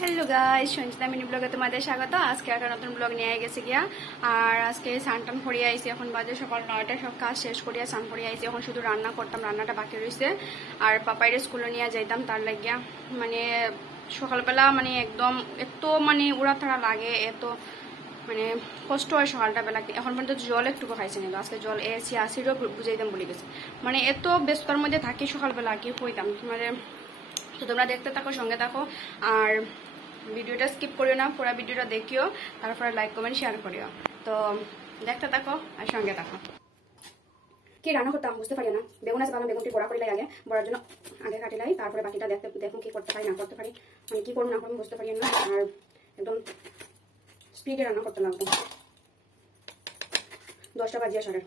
Hello guys Sanchita mini ব্লগে তোমাদের স্বাগত। আজকে একটা নতুন ব্লগ নিয়ে গেছে গিয়া আর আজকে সানটান করিয়ে আইছি। এখন বাজে সকাল 9টা, সব কাজ শেষ করিয়া স্নান করিয়ে আইছি। এখন শুধু রান্না করতাম, রান্নাটা বাকি রয়েছে। আর পাপাইরে স্কুলে নিয়ে যাইতাম, তার লাগিয়া মানে সকালবেলা মানে একদম এত মানে উড়াতাড়া লাগে, এত মানে কষ্ট হয় সকালটা বেলা। এখন পর্যন্ত জল একটু খাইছে না, আজকে জল এসি আসিরও বুঝাইতাম বলে গেছে। মানে এত ব্যস্ততার মধ্যে থাকি সকালবেলা কি কইতাম। মানে তো তোমরা দেখতে থাকো, সঙ্গে থাকো আর ভিডিওটা স্কিপ করিও না, পুরো ভিডিওটা দেখিও, তারপরে লাইক কমেন্ট শেয়ার করিও। তো দেখতে থাকো আর সঙ্গে থাকো। কি রান্না করতাম বুঝতে পারি না। বেগুন আছে, ভালো বেগুনটি বড়া করিলাই, আগে বড়ার জন্য আগে কাটিলাই, তারপরে বাকিটা দেখুন কি করতে পারি না করতে পারি, মানে কি করবো না করবো বুঝতে পারি না। আর একদম স্পিডে রান্না করতে লাগবো। 10টা বাজিয়া সাড়ে।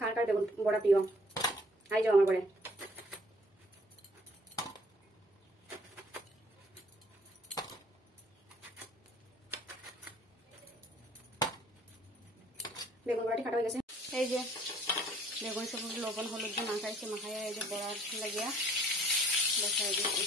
কার কার বেগুন বড়া প্রিয় আই যাও আমার ঘরে। বেগুন বড়াটি কাটা হয়ে গেছে। এই যে বেগুন সব লবণ হলুদ দিয়ে মাখাইছে, মাখাইয়া এই যে বড়া লাগিয়া বসাই দিচ্ছি।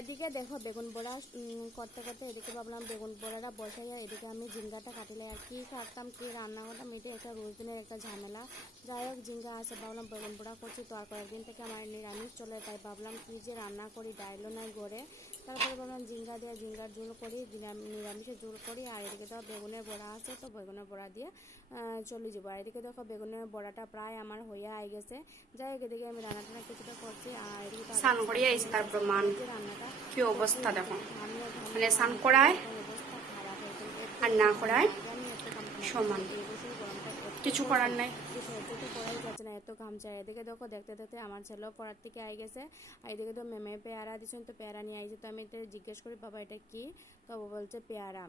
এদিকে দেখো বেগুন বড়া করতে করতে এদিকে ভাবলাম বেগুন বড়াটা বসাইয়া এদিকে আমি ঝিঙ্গাটা কাটিলে আর কি কাটতাম কি রান্না করতাম, এটা একটা রোজ দিনের একটা ঝামেলা। যাই হোক ঝিঙ্গা আছে, ভাবলাম বেগুন বড়া করছি, তো আর কয়েকদিন থেকে আমার নিরামিষ চলে, তাই ভাবলাম কি যে রান্না করি, ডাইলও নাই ঘরে। তারপরে ভাবলাম ঝিঙ্গা দিয়ে ঝিঙ্গার ঝোল করি, নিরামিষের ঝোল করি। আর এদিকে তো বেগুনের বড়া আছে, তো বেগুনের বড়া দিয়ে চলে যাবো। আর এদিকে দেখো বেগুনের বড়াটা প্রায় আমার হইয়া আই গেছে। যাই হোক এদিকে আমি রান্নাটা কিছুটা করছি। আর এদিকে স্নান করিয়ে আইছি, তারপর রান্নাটা কি অবস্থা দেখো, মানে স্নান করায় আর না করায় সমান, কিছু করার নাই। এত ঘাম চায়। এদিকে দেখো দেখতে দেখতে আমার ছেলেও পড়ার থেকে আই গেছে। আর এদিকে তো মেমে পেয়ারা দিচ্ছেন, তো পেয়ারা নিয়ে আইছে। তো আমি এটা জিজ্ঞেস করি বাবা এটা কি, তো বলছে পেয়ারা।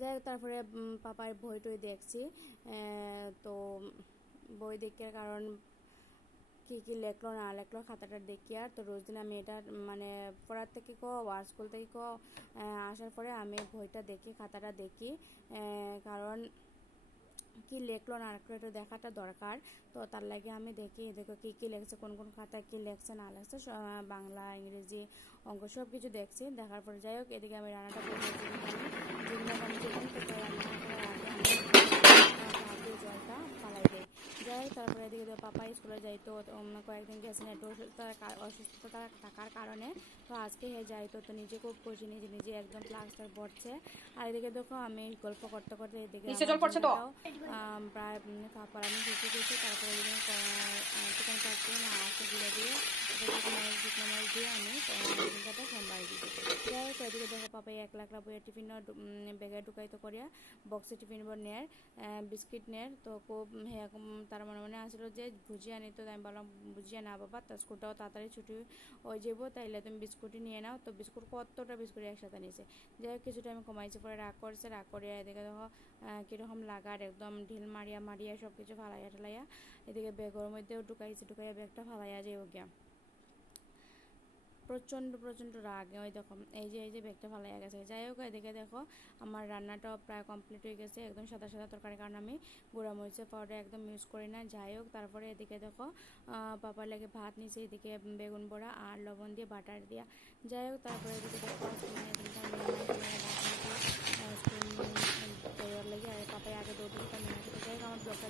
যাই হোক তারপরে পাপার বই টই দেখছি, তো বই দেখার কারণ কি কি লেখলো না লেখলো খাতাটা দেখি। আর তো রোজ দিন আমি এটা মানে পড়ার থেকে আর স্কুল থেকে আসার পরে আমি বইটা দেখি, খাতাটা দেখি, কারণ কি লেখলো না লেখলো এটা দেখাটা দরকার। তো তার লাগে আমি দেখি দেখো কি কি লেখছে, কোন কোন খাতায় কি লেখছে না লেখছে, বাংলা ইংরেজি অঙ্ক সব কিছু দেখছি। দেখার পরে যাই হোক এদিকে আমি রান্নাটা করে জলটা পালাই দিই। যাই হোক তারপরে এদিকে পাপা স্কুলে যাই, তো কয়েকদিন গেছেন একটু অসুস্থতা থাকার কারণে, তো আজকে যাইতো, তো নিজে খুব খুশি, নিজে একদম প্লাস্টার পড়ছে। আর এদিকে দেখো আমি গল্প করতে করতে এদিকে প্রায় পাড়ানো শেষে গেছে। তারপরে চিকেন কাটতে আস্তে ধীরে দিয়ে শুকনো মরিচ দিয়ে আমি চিকেনটা সোমবার দিচ্ছি। যাই হোক এদিকে দেখো পাপাই 1 লাখ বইয়ের টিফিন ব্যাগে ঢুকাইতো করিয়া বক্সে টিফিন নেয় বিস্কিট নেয়। তো খুব তার মনে আসলো যে ভুজিয়া নিত, আমি বললাম ভুজিয়া না বাবা, তার স্কুলটাও তাড়াতাড়ি ছুটি হয়ে যাবো, তাইলে তুমি বিস্কুটই নিয়ে নাও। তো বিস্কুট কতটা বিস্কুট একসাথে নিয়েছে। যাই হোক কিছুটা আমি কমাইছি, পরে রাগ করছে, রাগ করিয়া এদিকে দেখো কীরকম লাগার একদম ঢিল মারিয়া সব কিছু ফালাইয়া ঠালাইয়া এদিকে ব্যাগের মধ্যেও ঢুকাইয়া ব্যাগটা ফালাইয়া যাইও গিয়া। প্রচণ্ড রাগ। ওই দেখো এই যে ব্যাগটা ফালাইয়া গেছে। যাই হোক এদিকে দেখো আমার রান্নাটাও প্রায় কমপ্লিট হয়ে গেছে, একদম সাদা তরকারি, কারণ আমি গুঁড়া মরিচের পাউডার একদম ইউজ করি না। যাই হোক তারপরে এদিকে দেখো পাপার লাগে ভাত নিচে, এদিকে বেগুন বড়া আর লবণ দিয়ে বাটার দিয়া। যাই হোক তারপরে এদিকে দেখো লাগে আর পাপাই আগে দৌড় দিতে। যাই হোক আমার ব্লগটা